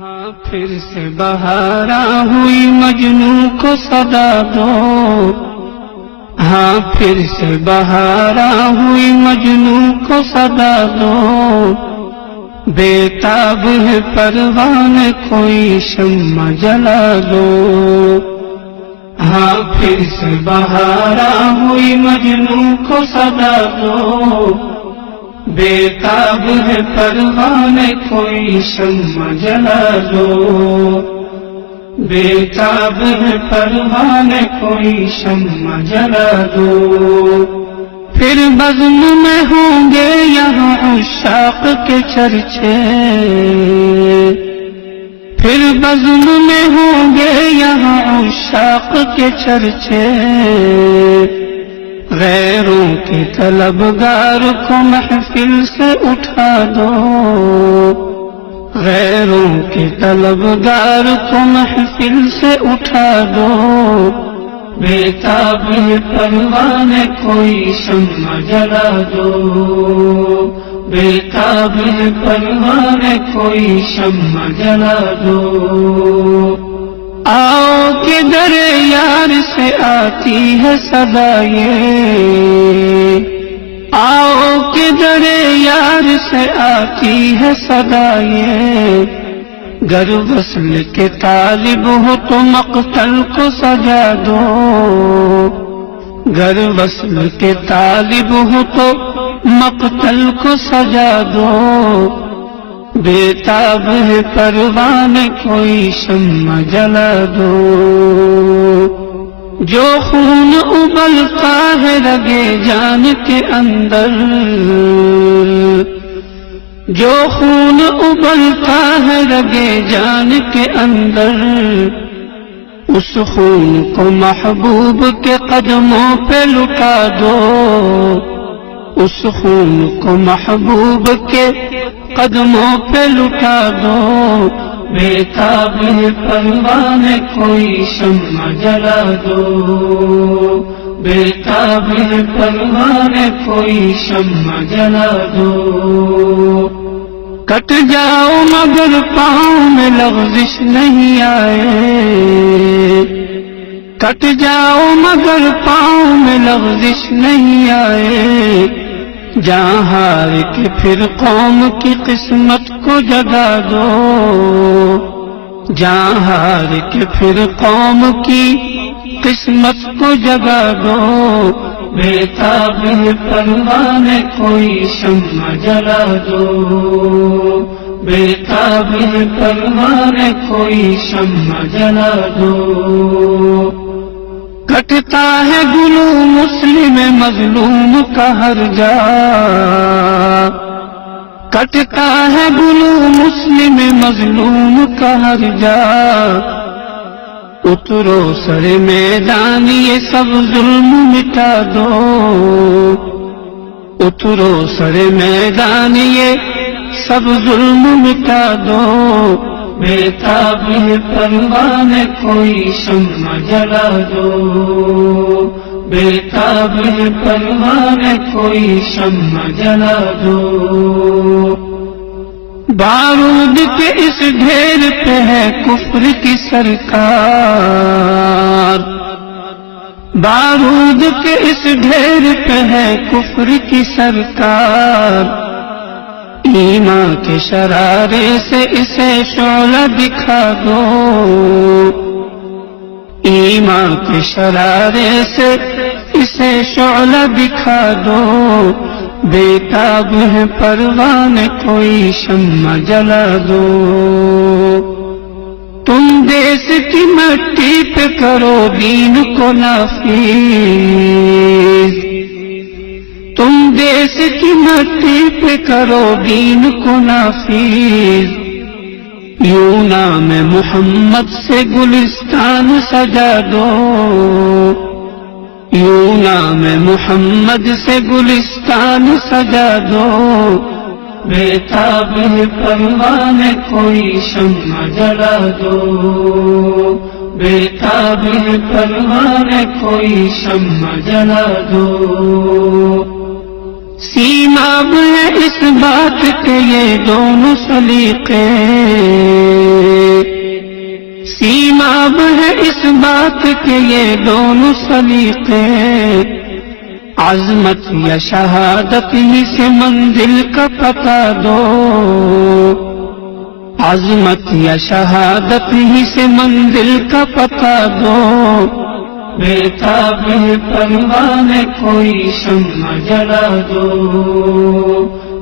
ہاں پھر سے بہارا ہوئی مجنوں کو صدا دو، ہاں پھر سے بہارا ہوئی مجنوں کو صدا دو، بے تاب ہے پروان کوئی شمع جلا دو، ہاں پھر سے بہارا ہوئی مجنوں کو صدا دو، بے تاب ہے پروان کوئی شمع جلا دو، بے تاب ہے پروان کوئی شمع جلا دو، پھر بزم میں ہوں گے یہاں عشاق کے چرچے، پھر بزم میں ہوں گے یہاں عشاق کے چرچے، غیروں کے طلبگار کو محفل سے اٹھا دو، غیروں کے طلبگار کو محفل سے اٹھا دو، بے تاب ہے پروان کوئی شمع جلا دو، بے تاب ہے پروان کوئی شمع جلا دو، آؤ کہ در یار سے آتی ہے صدا یہ، آؤ کہ در یار سے آتی ہے صدا یہ، گر وصل کے طالب ہو تو مقتل کو سجا دو، گر وصل کے طالب ہو تو مقتل کو سجا دو، بے تاب ہے پروان کوئی شمع جلا دو، جو خون ابلتا ہے رگے جان کے اندر، جو خون ابلتا ہے رگے جان کے اندر، اس خون کو محبوب کے قدموں پہ لٹا دو، اس خون کو محبوب کے قدموں پہ لٹا دو، بے تاب ہے پروان کوئی شمع جلا دو، بے تاب ہے پروان کوئی شمع جلا دو، کٹ جاؤ مگر پاؤں میں لغزش نہیں آئے، کٹ جاؤ مگر پاؤں میں لغزش نہیں آئے، جہاں ہار کے پھر قوم کی قسمت کو جگا دو، جہاں ہار کے پھر قوم کی قسمت کو جگا دو، بے تاب ہے پروان کوئی شمع جلا دو، بے تاب ہے پروان کوئی شمع جلا دو، کٹتا ہے گلو مسلم مظلوم کا ہر جا، کٹتا ہے گلو مسلم مظلوم کا ہر جا، اترو سر میدان یہ سب ظلم مٹا دو، اترو سر میدان یہ سب ظلم مٹا دو، بے تاب ہے پروان کوئی شمع جلا دو، بے تاب ہے پروان کوئی شمع جلا دو، بارود کے اس ڈھیر پہ ہے کفر کی سرکار، بارود کے اس ڈھیر پہ ہے کفر کی سرکار، ایمان کے شرارے سے اسے شعلہ دکھا دو، ایمان کے شرارے سے اسے شعلہ دکھا دو، بے تاب ہے پروان کوئی شمع جلا دو، تم دیس کی مٹی پہ کرو دین کو نافذ، تم دیس کی مٹی پہ کرو دین کو نافذ، یوں نام محمد سے گلستان سجا دو، یوں نام محمد سے گلستان سجا دو، بے تاب ہے پروان کوئی شمع جلا دو، بے تاب ہے پروان کوئی شمع جلا دو، سیماب ہے اس بات کے یہ دونوں سلیقے، اسباب ہے اس بات کے یہ دونوں سلیقے، عظمت یا شہادت ہی سے منزل کا پتہ دو، عظمت یا شہادت ہی سے منزل کا پتہ دو، بےتاب ہے پروانے کوئی شمع جلا دو،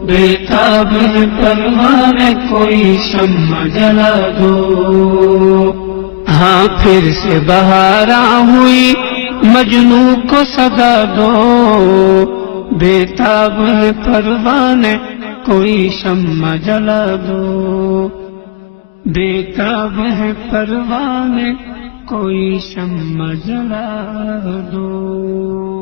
بےتاب ہے پروانے کوئی شمع جلا دو۔ ہاں پھر سے بہاراں ہوئی مجنو کو صدا دو، بےتاب ہے پروانے کوئی شمع جلا دو، بےتاب ہے پروانے کوئی شمع جلا دو۔